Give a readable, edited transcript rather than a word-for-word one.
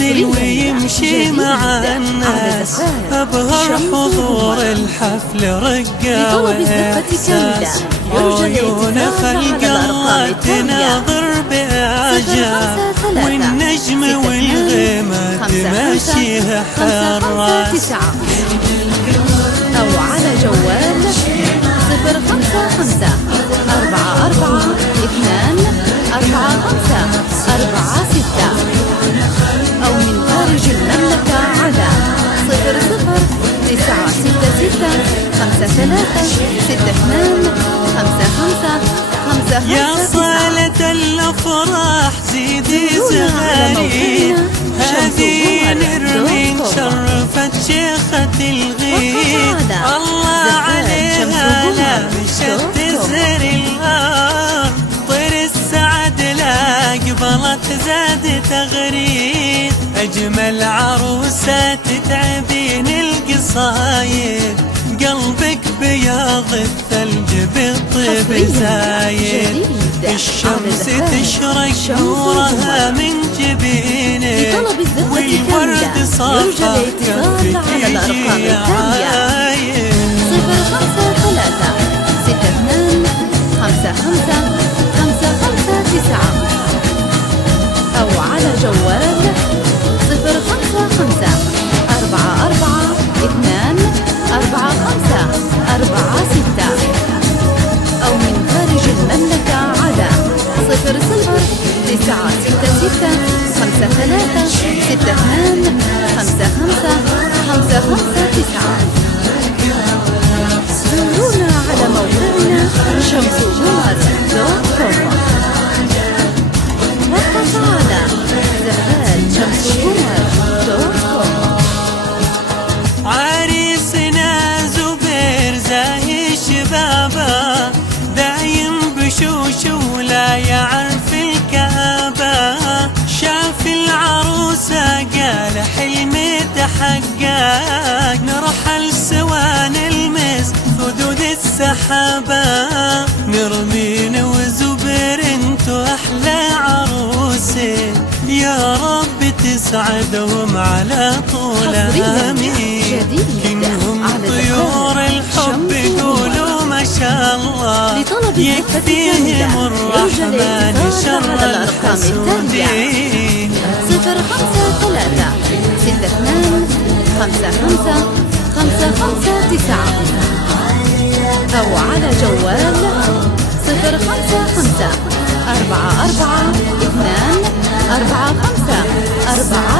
ينزل ويمشي مع الناس، أبهر حضور الحفل رقة وإحساس، عيون خلق الله تناظر بإعجاب، والنجم والغيمة تمشيها حراس. أو على جوال 055 44 2 45 46، أو من خارج المملكة على 00 966 53 62 55 55. يا صالة الأفراح زيدي زغاريد، هذه نرمين شرفت شيخة الغيد، الله عليها لا مشت تزهر الأرض، طير السعد لا قبلت زاد تغريد، أجمل عروسة تتعبين القصايد، قلبك بياض الثلج بالطيب زايد، الشمس تشرق نورها من جبينك، والورد صافى كفك يجي عايد. 053 62 55 559، أو على جوال 055 44 2 45 46، أو من خارج المملكة على 00 966 53 62 55 559. زورونا على موقعنا شمسوقمر.com، وقف على زهاد شمسوقمر.com. عريسنا زبير زاهي شبابه، دايم بشوش ولا يعرف الكابه، شاف العروسة قال حلمي تحقق، نرحل سوا نلمس خدود السحابة، نرمين وزبير انتو أحلى عروسي، يا رب تسعدهم على طول آمين، كنهم طيور الحب يقولوا ما شاء الله، يكفيهم الرحمن شر الحسودين. 053 62 55 559، أو على جوال 055 44 2 45 46.